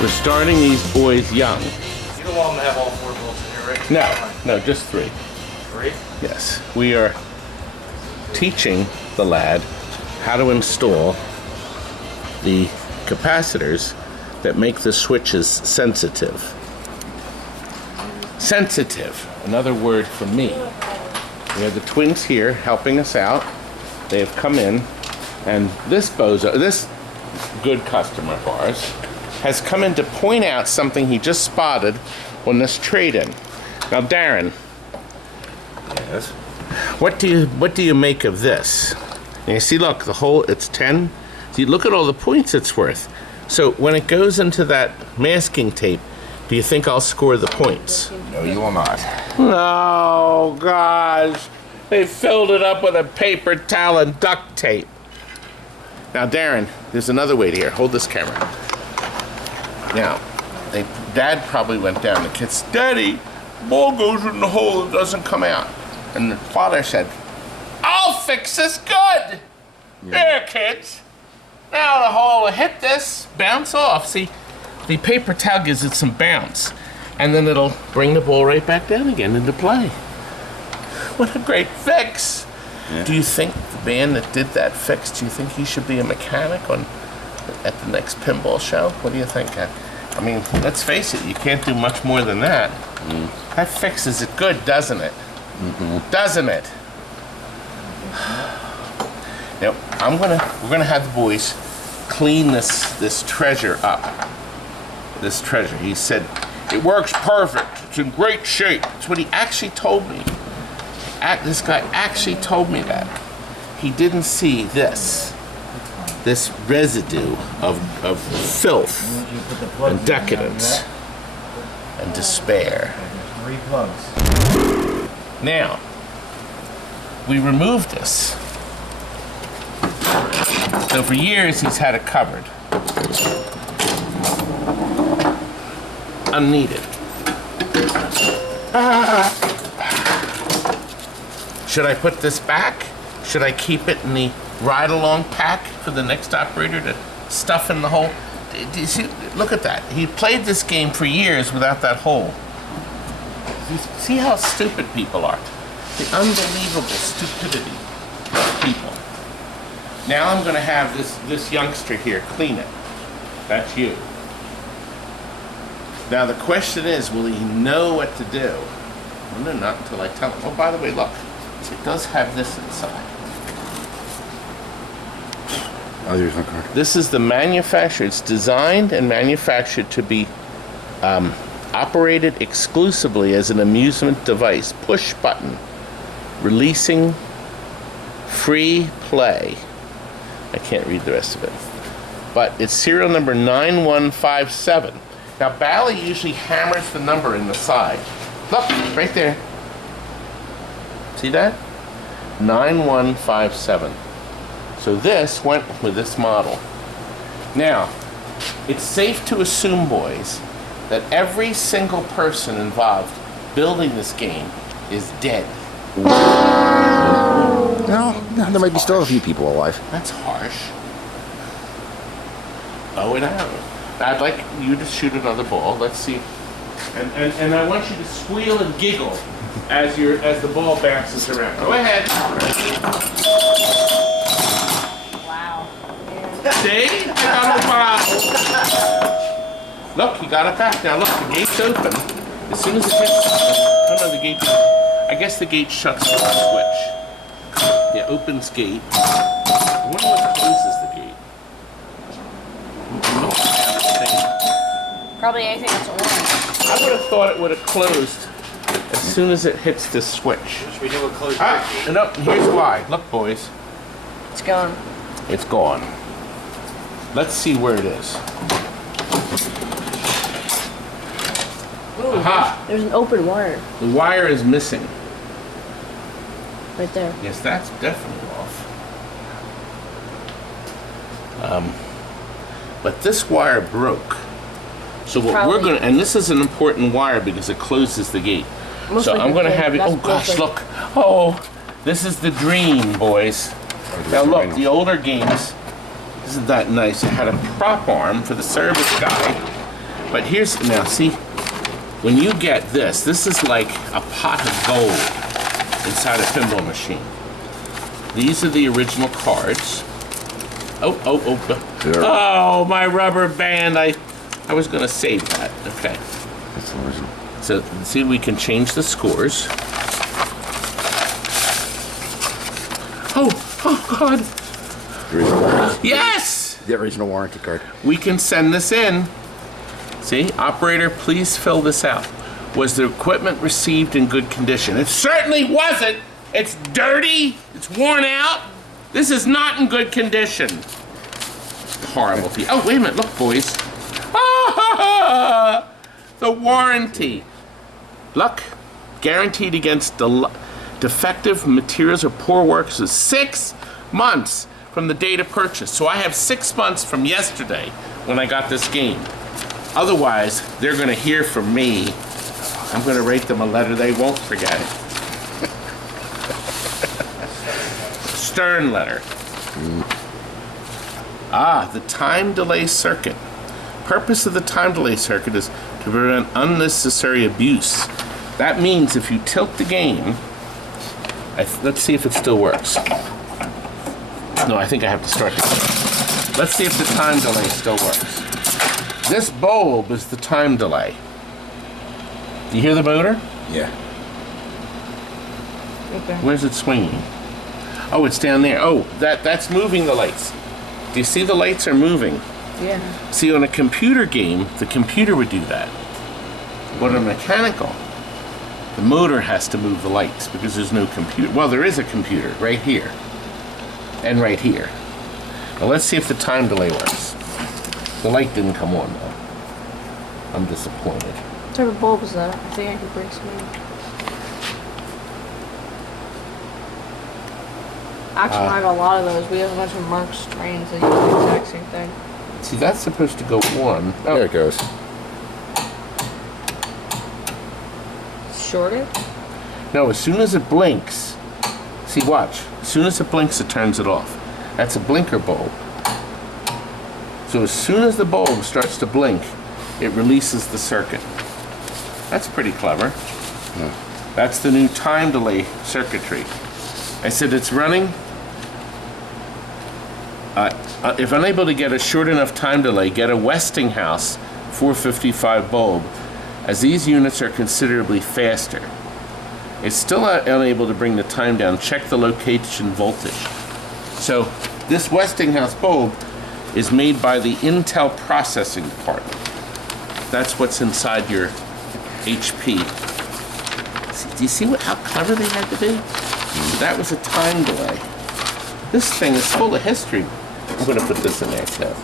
We're starting these boys young. You don't want them to have all 4 bolts in here, right? No, just 3. 3? Yes, we are teaching the lad how to install the capacitors that make the switches sensitive. Sensitive, another word for me. We have the twins here helping us out. They have come in, and this bozo, this good customer of ours, has come in to point out something he just spotted on this trade-in. Now, Darren. Yes. What do you make of this? And you see, look, the hole, it's 10. See, look at all the points it's worth. So when it goes into that masking tape, do you think I'll score the points? No, you will not. Oh, gosh. They filled it up with a paper towel and duct tape. Now, Darren, there's another way to here. Hold this camera. Now, Dad probably went down. The kids, Daddy, ball goes in the hole and doesn't come out. And the father said, I'll fix this good. Yeah. There, kids. Now the hole will hit this, bounce off. See, the paper towel gives it some bounce, and then it'll bring the ball right back down again into play. What a great fix. Yeah. Do you think the man that did that fix, do you think he should be a mechanic at the next pinball show? What do you think? I mean, let's face it, you can't do much more than that. Mm. That fixes it good, doesn't it? Mm-hmm. Doesn't it? Now, we're gonna have the boys clean this treasure up. This treasure. He said, it works perfect. It's in great shape. That's what he actually told me. This guy actually told me that. He didn't see this residue of filth and decadence and despair. 3 plugs. Now, we removed this. So for years he's had it covered. Unneeded. Should I put this back? Should I keep it in the ride-along pack for the next operator to stuff in the hole? Do you see, look at that. He played this game for years without that hole. See how stupid people are. The unbelievable stupidity of people. Now I'm going to have this youngster here clean it. That's you. Now the question is, will he know what to do? Well, no, not until I tell him. Oh, by the way, look. It does have this inside. Oh, there's no card. This is the manufacturer. It's designed and manufactured to be operated exclusively as an amusement device. Push button. Releasing free play. I can't read the rest of it. But it's serial number 9157. Now, Bally usually hammers the number in the side. Look, right there. See that? 9157. So this went with this model. Now, it's safe to assume, boys, that every single person involved building this game is dead. No, there might be still a few people alive. That's harsh. Oh, and I'd like you to shoot another ball. Let's see. And I want you to squeal and giggle as the ball bounces around. Go ahead. Wow. See? Look, you got it back. Now look, the gate's open. As soon as it hits, oh no, the gate. I guess the gate shuts with a switch. Yeah, opens gate. I wonder what closes the gate. Probably anything that's orange. I would have thought it would have closed as soon as it hits this switch. We do a close. No, here's why. Look, boys. It's gone. It's gone. Let's see where it is. Ooh, Aha! there's an open wire. The wire is missing. Right there. Yes, that's definitely off. But this wire broke. So what we're going to, and this is an important wire because it closes the gate. So I'm going to have you, oh gosh, look. Oh, this is the dream, boys. Now look, the older games, isn't that nice? It had a prop arm for the service guy. But here's, now see, when you get this is like a pot of gold inside a pinball machine. These are the original cards. Oh, my rubber band. I was going to save that. Okay. That's the original. So, see, we can change the scores. Oh, God. The original warranty. Yes! The original warranty card. We can send this in. See, operator, please fill this out. Was the equipment received in good condition? It certainly wasn't. It's dirty. It's worn out. This is not in good condition. Horrible. Oh, wait a minute. Look, boys. Ah, the warranty. Look, guaranteed against defective materials or poor work is 6 months from the date of purchase. So I have 6 months from yesterday when I got this game. Otherwise, they're going to hear from me. I'm going to write them a letter they won't forget. Stern letter. Ah, the time delay circuit. Purpose of the time delay circuit is to prevent unnecessary abuse. That means if you tilt the game, let's see if it still works. No, I think I have to start the game. Let's see if the time delay still works. This bulb is the time delay. Do you hear the motor? Yeah. Okay. Where's it swinging? Oh, it's down there. Oh, that's moving the lights. Do you see the lights are moving? Yeah. See, on a computer game, the computer would do that. But on a mechanical, the motor has to move the lights because there's no computer. Well, there is a computer right here and right here. Now let's see if the time delay works. The light didn't come on though. I'm disappointed. What type of bulb is that? I think I could bring some in. Actually, I have a lot of those. We have a bunch of MARC strains that use the exact same thing. See, that's supposed to go on. Oh, There it goes. Shorted? no, as soon as it blinks, see, watch. As soon as it blinks, it turns it off. That's a blinker bulb. So as soon as the bulb starts to blink, it releases the circuit. That's pretty clever. Yeah. That's the new time delay circuitry. I said it's running. If unable to get a short enough time delay, get a Westinghouse 455 bulb, as these units are considerably faster. It's still unable to bring the time down. Check the location voltage. So this Westinghouse bulb is made by the Intel processing department. That's what's inside your HP. Do you see how clever they had to be? That was a time delay. This thing is full of history. I'm going to put this in there too.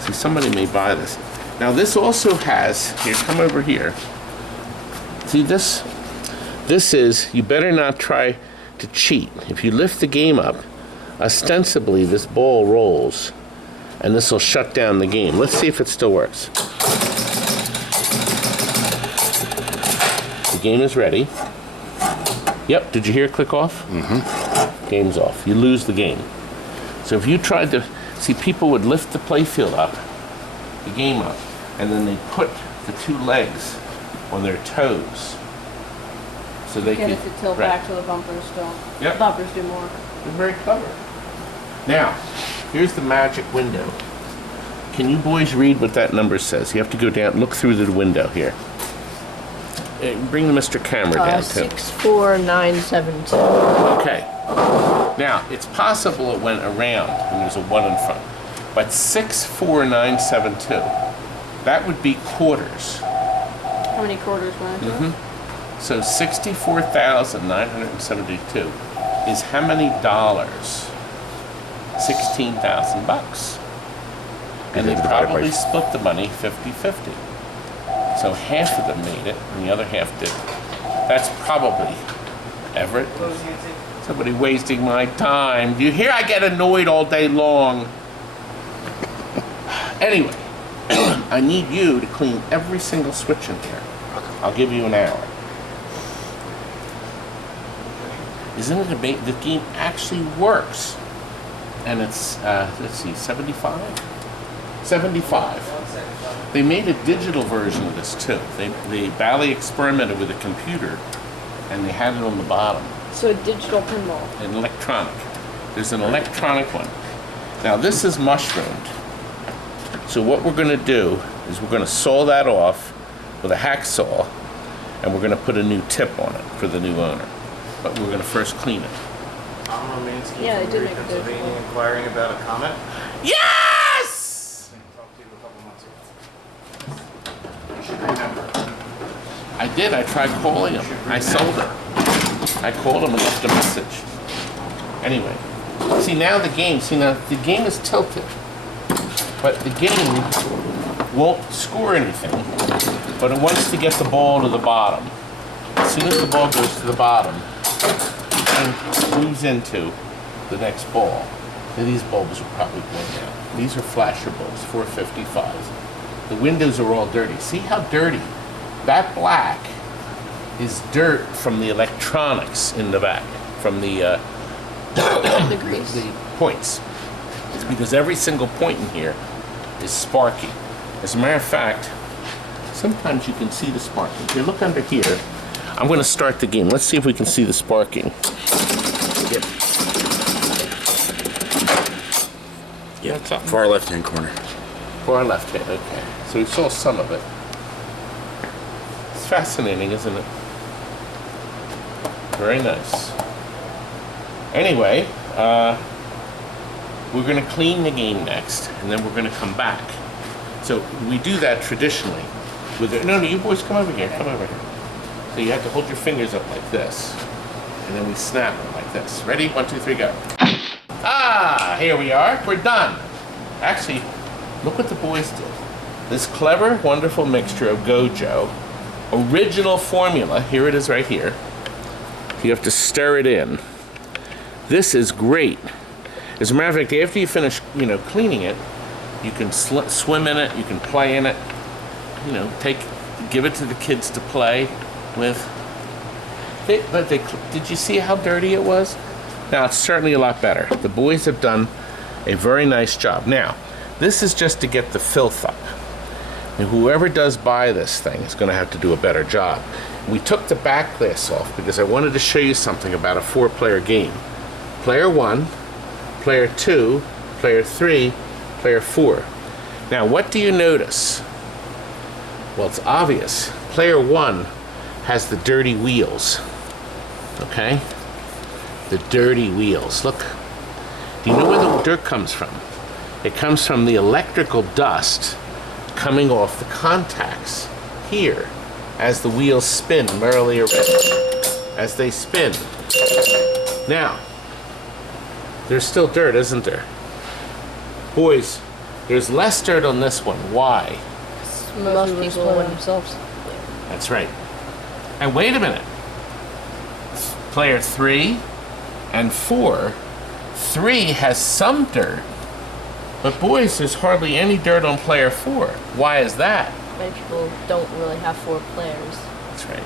See, somebody may buy this. Now this also has, here, come over here. See this? This is, you better not try to cheat. If you lift the game up, ostensibly this ball rolls and this will shut down the game. Let's see if it still works. The game is ready. Yep, did you hear it click off? Mm-hmm. Game's off. You lose the game. So if you tried to, see, people would lift the playfield up, the game up, and then they put the two legs on their toes. So they Get could it to tilt right. back to the bumpers still. Yep. The bumpers do more. They're very clever. Now, here's the magic window. Can you boys read what that number says? You have to go down, look through the window here. Bring Mr. Camera down too. 64972. Okay. Now, it's possible it went around and there's a 1 in front. But 64972, that would be quarters. How many quarters went into it? So 64,972 is how many dollars? 16,000 bucks. And they probably split the money 50-50. So half of them made it and the other half didn't. That's probably Everett. Somebody wasting my time. Do you hear? I get annoyed all day long. Anyway, I need you to clean every single switch in here. I'll give you an hour. Isn't it amazing? The game actually works. And it's, let's see, 75? 75. They made a digital version of this too. They Bally experimented with a computer, and they had it on the bottom. So a digital pinball. An electronic. There's an electronic one. Now this is mushroomed. So what we're going to do is we're going to saw that off with a hacksaw, and we're going to put a new tip on it for the new owner. But we're going to first clean it. I'm Romansky Yeah, from they did Erie, make a Pennsylvania, digital. inquiring about a comment. Yes! Talked to you a couple months ago. You should remember. I did. I tried calling him. I sold it. I called him and left a message. Anyway, see now the game is tilted, but the game won't score anything, but it wants to get the ball to the bottom. As soon as the ball goes to the bottom, it moves into the next ball. Now, these bulbs are probably going out. These are flasher bulbs, 455s. The windows are all dirty. See how dirty? That black is dirt from the electronics in the back, from the grease. the points. It's because every single point in here is sparky. As a matter of fact, sometimes you can see the sparking. If you look under here, I'm going to start the game. Let's see if we can see the sparking. Yep. Yeah, it's up. Far left-hand corner. Far left hand, okay. So we saw some of it. It's fascinating, isn't it? Very nice. Anyway, we're going to clean the game next, and then we're going to come back. So we do that traditionally. No, you boys come over here. Come over here. So you have to hold your fingers up like this, and then we snap them like this. Ready? 1, 2, 3, go. Ah, here we are. We're done. Actually, look what the boys did. This clever, wonderful mixture of Gojo, original formula. Here it is right here. You have to stir it in. This is great. As a matter of fact, after you finish, cleaning it, you can swim in it. You can play in it. Give it to the kids to play with. Did you see how dirty it was? Now it's certainly a lot better. The boys have done a very nice job. Now, this is just to get the filth up. And whoever does buy this thing is going to have to do a better job. We took the back glass off because I wanted to show you something about a 4-player game. Player 1, player 2, player 3, player 4. Now, what do you notice? Well, it's obvious. Player 1 has the dirty wheels. Okay? The dirty wheels. Look. Do you know where the dirt comes from? It comes from the electrical dust coming off the contacts here as the wheels spin merrily around. As they spin. Now, there's still dirt, isn't there? Boys, there's less dirt on this one. Why? Most people win themselves. That's right. And wait a minute. Player 3 and 4. 3 has some dirt. But boys, there's hardly any dirt on player 4. Why is that? Many people don't really have 4 players. That's right.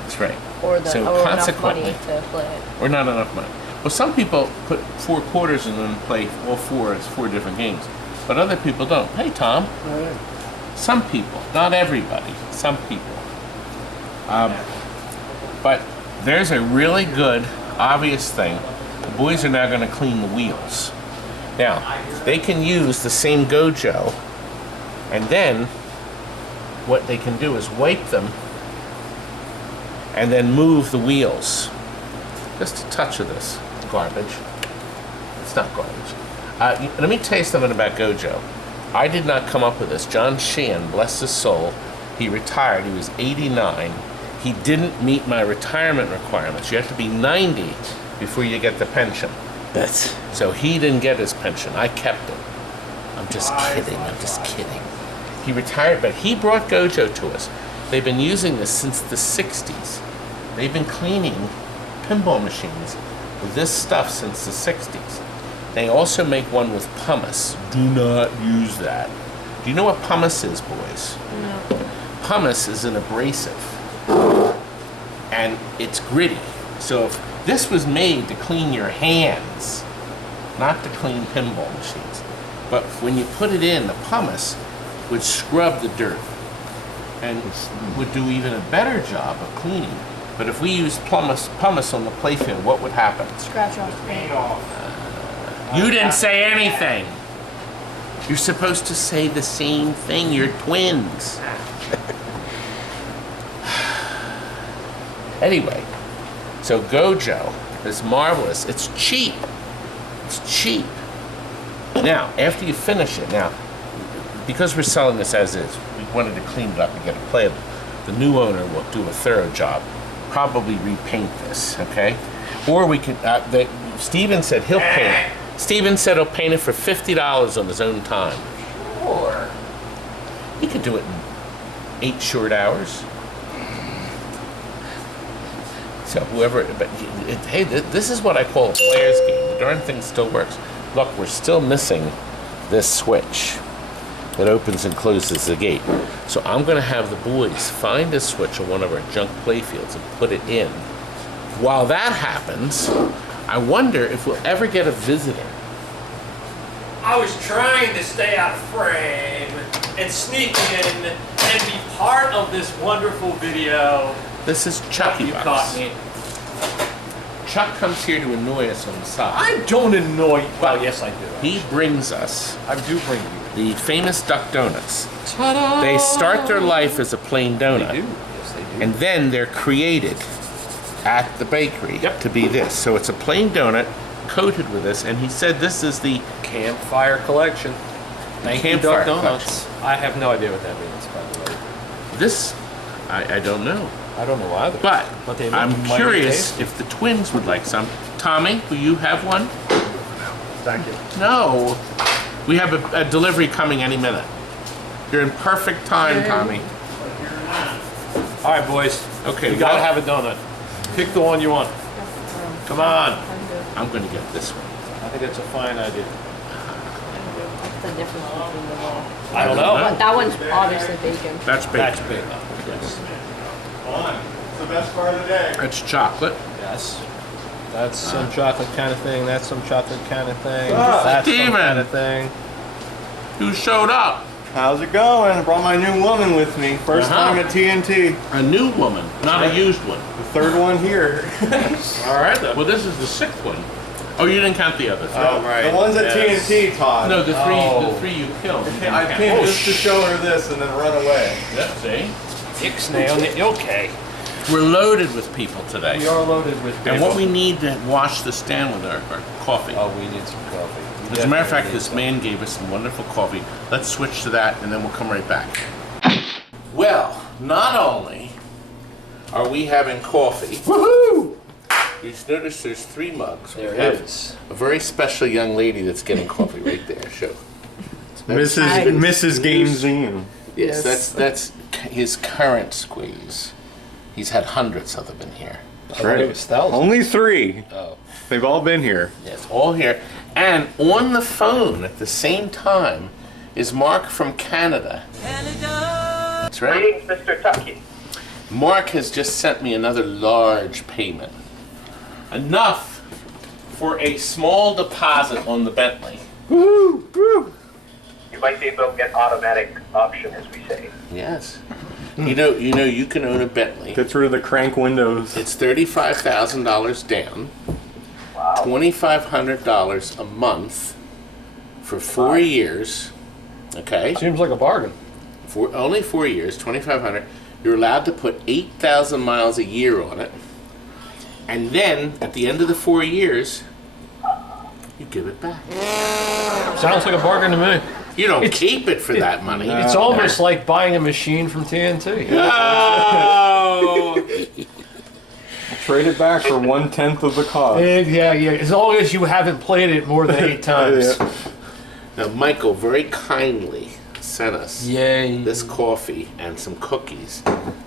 That's right. Or enough money consequently, to play it. or not enough money. Well, some people put 4 quarters in and play all 4 as 4 different games. But other people don't. Hey, Tom. Some people, not everybody, some people. But there's a really good, obvious thing. The boys are now going to clean the wheels. Now, they can use the same Gojo, and then what they can do is wipe them and then move the wheels. Just a touch of this garbage. It's not garbage. Let me tell you something about Gojo. I did not come up with this. John Sheehan, bless his soul, he retired. He was 89. He didn't meet my retirement requirements. You have to be 90 before you get the pension. So he didn't get his pension. I kept it. I'm just kidding. He retired, but he brought Gojo to us. They've been using this since the 60s. They've been cleaning pinball machines with this stuff since the 60s. They also make one with pumice. Do not use that. Do you know what pumice is, boys? No. Pumice is an abrasive. And it's gritty. So if this was made to clean your hands, not to clean pinball machines. But when you put it in, the pumice would scrub the dirt and would do even a better job of cleaning. But if we used pumice on the playfield, what would happen? Scratch off the paint. You didn't say anything. You're supposed to say the same thing. You're twins. Anyway, so Gojo is marvelous. It's cheap. It's cheap. Now, after you finish it, now, because we're selling this as is, we wanted to clean it up and get it playable. The new owner will do a thorough job. Probably repaint this, okay? Or we could, Steven said he'll paint. Steven said he'll paint it for $50 on his own time. Sure. He could do it in 8 short hours. So whoever, but hey, this is what I call a player's game. The darn thing still works. Look, we're still missing this switch that opens and closes the gate. So I'm gonna have the boys find a switch on one of our junk playfields and put it in. While that happens, I wonder if we'll ever get a visitor. I was trying to stay out of frame and sneak in and be part of this wonderful video. This is Chucky. You caught me. Chuck comes here to annoy us on the side. I don't annoy you. Well, yes, I do. He brings us I do bring you. the famous duck donuts. Ta-da! They start their life as a plain donut. They do. Yes, they do. And then they're created at the bakery Yep. to be this. So it's a plain donut coated with this, and he said this is the Campfire collection. Thank you, Campfire Duck Donuts. I have no idea what that means, by the way. this. I don't know, I don't know either. but they I'm might be curious tasty. if the twins would like some. Tommy, will you have one? Thank you. No, we have a delivery coming any minute. You're in perfect time, Tommy. All right, boys. Okay, You gotta well, have a donut. Pick the one you want. Come on. I'm going to get this one. I think that's a fine idea. What's the difference between them all? I don't know. But that one's obviously bacon. That's bacon. That's big. Yes. Fun. It's the best part of the day. It's chocolate. Yes. That's some chocolate kind of thing. That's some chocolate kind of thing. Ah, That's Steven. some kind of thing. Who showed up? How's it going? I brought my new woman with me. First Uh-huh. time at TNT. A new woman, not a used one. The third one here. All right. Well, this is the 6th one. Oh, you didn't count the other 3. Oh, right. The one's at Yes. TNT, Todd. No, the three Oh. you killed. You didn't I count. came just to show her this and then run away. Yeah, see? Ixnay on the okay. We're loaded with people today. We are loaded with people. And what we need to wash this down with our coffee. Oh, we need some coffee. As a matter of fact, this man gave us some wonderful coffee. Let's switch to that and then we'll come right back. Well, not only are we having coffee. Woohoo! You notice there's 3 mugs. There We have is. a very special young lady that's getting coffee right there. Show. Mrs. Gamezine. Yes, that's his current squeeze. He's had hundreds of them in here. It was thousands. Only 3. Oh. They've all been here. Yes, all here. And on the phone at the same time is Mark from Canada. That's right. Greetings, Mr. Tuckey. Mark has just sent me another large payment. Enough for a small deposit on the Bentley. Woo! Woo! You might be able to get automatic option, as we say. Yes. You know, you can own a Bentley. Gets rid of the crank windows. It's $35,000 down, Wow. $2,500 a month for 4 years. Okay, Seems like a bargain. for only 4 years, $2,500. You're allowed to put 8,000 miles a year on it, and then at the end of the 4 years, you give it back. Sounds like a bargain to me. You don't keep it for that money. It's almost like buying a machine from TNT. Oh! Trade it back for 1/10 of the cost. Yeah. As long as you haven't played it more than 8 times. Yeah. Now, Michael very kindly sent us Yay. this coffee and some cookies.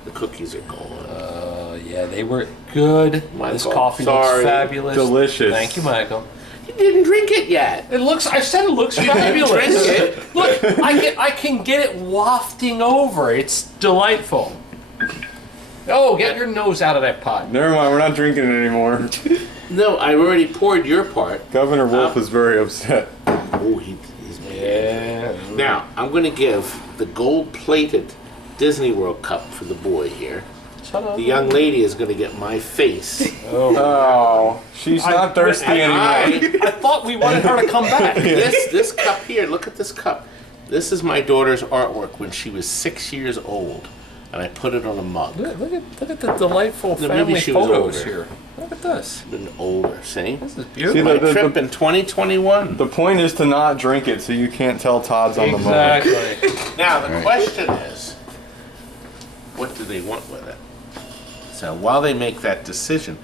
The cookies are gone. Yeah, they were good. This Michael, coffee sorry. looks fabulous. Delicious. Thank you, Michael. You didn't drink it yet. It looks. I said it looks fabulous. Drink it. Look, I can get it wafting over. It's delightful. Oh, get your nose out of that pot. Never mind, we're not drinking it anymore. No, I already poured your part. Governor Wolf is very upset. Oh, he's mad. here. Yeah. Now, I'm going to give the gold-plated Disney World Cup for the boy here. Shut up. The young lady is going to get my face. Oh, she's not thirsty anymore. I thought we wanted her to come back. This cup here, look at this cup. This is my daughter's artwork when she was 6 years old, and I put it on a mug. Look at the delightful Maybe family she was photos older. here. Look at this. Been older, see? This is See, beautiful. My the- trip in 2021. The point is to not drink it so you can't tell Todd's on the mug. Exactly. Now, the question is, what do they want with it? So while they make that decision,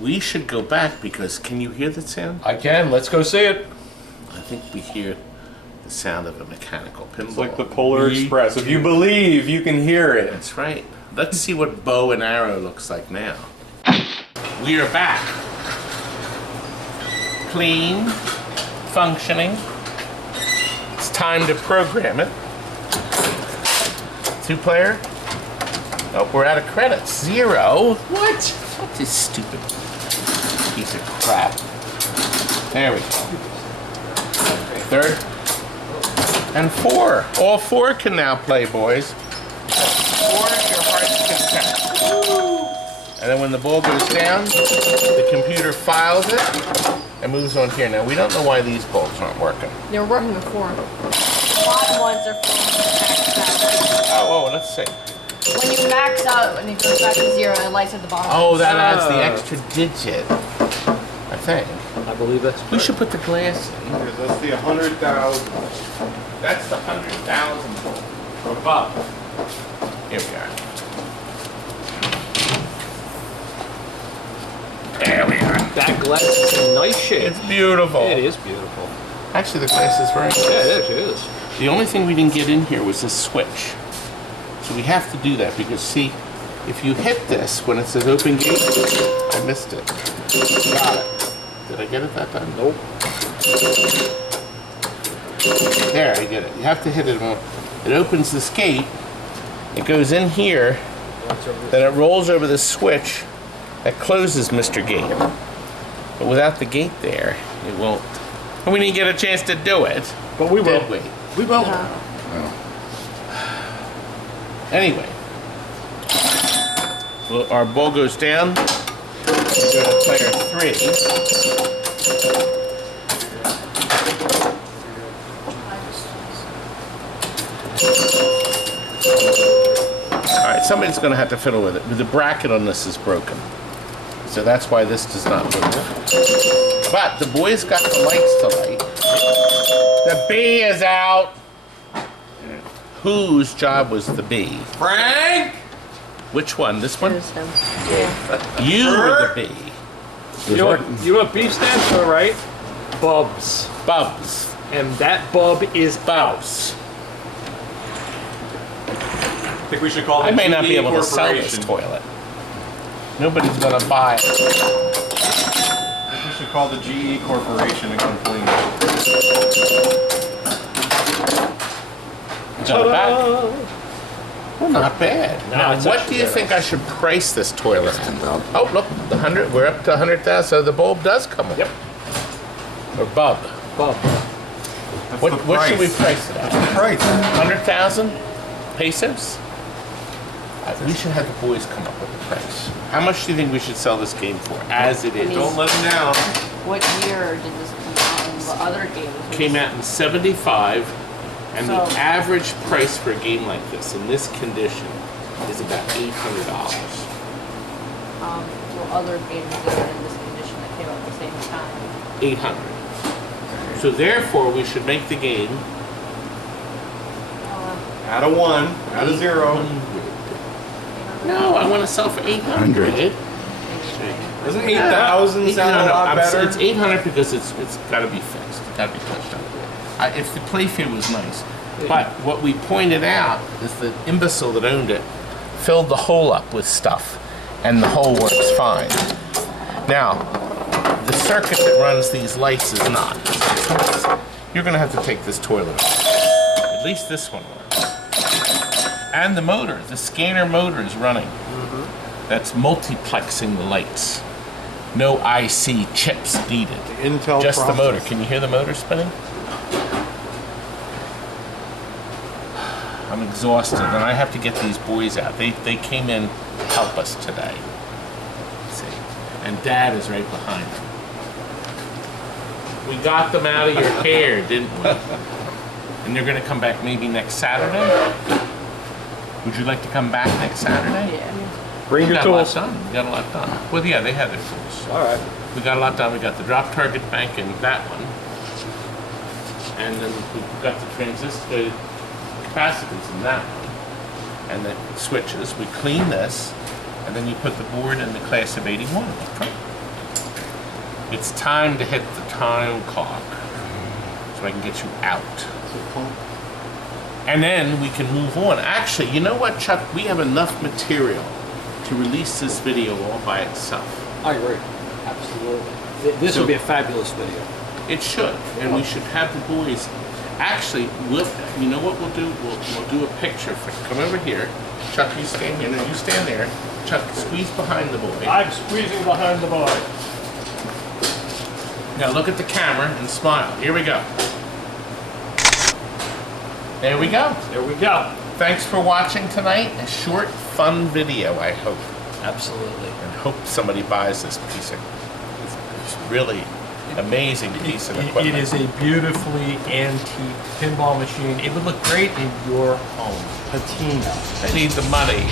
we should go back because can you hear the sound? I can. Let's go see it. I think we hear the sound of a mechanical pinball. It's like the Polar Express. If you believe, you can hear it. That's right. Let's see what bow and arrow looks like now. We are back. Clean, functioning. It's time to program it. 2-player. Oh, we're out of credits. 0. What? What is stupid piece of crap? There we go. 3rd and 4. All 4 can now play, boys. 4, your heart's content. And then when the ball goes down, the computer files it and moves on here. Now, we don't know why these bulbs aren't working. They were working before. The bottom ones are for Oh, let's see. when you max out and it goes back to 0, it lights at the bottom. Oh, that adds the extra digit, I think. I believe that's We should put the glass in. That's the 100,000. That's the 100,000 or above. Here we are. There we are. That glass is in nice shape. It's beautiful. It is beautiful. Actually, the glass is very Yeah, nice. it is. The only thing we didn't get in here was this switch. So we have to do that because, see, if you hit this when it says open gate, I missed it. Got it. Did I get it that time? Nope. There, I get it. You have to hit it when it opens this gate. It goes in here, then it rolls over this switch that closes Mr. Gate. But without the gate there, it won't. And we didn't get a chance to do it. But we will. Did we? We will. Anyway, well, our ball goes down. We go to player 3. All right, somebody's going to have to fiddle with it. But the bracket on this is broken, so that's why this does not move. But the boys got the lights to light. The bee is out. Whose job was the bee? Frank! Which one? This one? There's him. Yeah. You were the bee. You know what B stands for, right? Bubs. Bubs. And that bub is Bubs. I think we should call I it may not be GE able to sell this toilet. Nobody's gonna buy it. I think we should call the GE Corporation and complain. Got it back. Well, not bad. No, Now, it's what actually do you very think I should price this toilet at? 10,000. Oh, look, the 100. We're up to 100,000. So the bulb does come on. Yep. Or bub. bub. That's What, the what should we price. price it at? Price. 100,000 pesos? We should have the boys come up with a price. How much do you think we should sell this game for, as it is? Don't let them down. What year did this come out? And what other games? Came out in 75, and the So- average price for a game like this, in this condition, is about $800. What other games that are in this condition that came out at the same time? 800. So therefore, we should make the game Add a 1. Add a 0. 800. No, I want to sell for 800. 100. Doesn't 8,000 sound a lot better? It's 800 because it's got to be fixed. It's got to be touched up. If the playfield was nice. But what we pointed out is the imbecile that owned it filled the hole up with stuff, and the hole works fine. Now, the circuit that runs these lights is not. You're going to have to take this toilet off. At least this one works. And the motor, the scanner motor is running. That's multiplexing the lights. No IC chips needed. Intel Just the motor. process. Can you hear the motor spinning? I'm exhausted, and I have to get these boys out. They came in to help us today. Let's see. And Dad is right behind them. We got them out of your hair, didn't we? And they're going to come back maybe next Saturday? Would you like to come back next Saturday? Yeah. Bring We your got a lot tools. done. We got a lot done. Well, yeah, they had their tools. All right. We got a lot done. We got the drop target bank and that one. And then we got the transistor capacitors in that one. And the switches. We clean this, and then you put the board in the class of 81. Okay. It's time to hit the time clock so I can get you out. And then we can move on. Actually, you know what, Chuck? We have enough material to release this video all by itself. I agree. Absolutely. This would be a fabulous video. It should, and we should have the boys. Actually, you know what we'll do? We'll do a picture. Come over here. Chuck, you stand here. No, you stand there. Chuck, squeeze behind the boy. I'm squeezing behind the boy. Now look at the camera and smile. Here we go. There we go. There we go. Thanks for watching tonight. A short, fun video, I hope. Absolutely. And hope somebody buys this piece of, it's really amazing piece of equipment. It is a beautifully antique pinball machine. It would look great in your home. Patina. I need the money.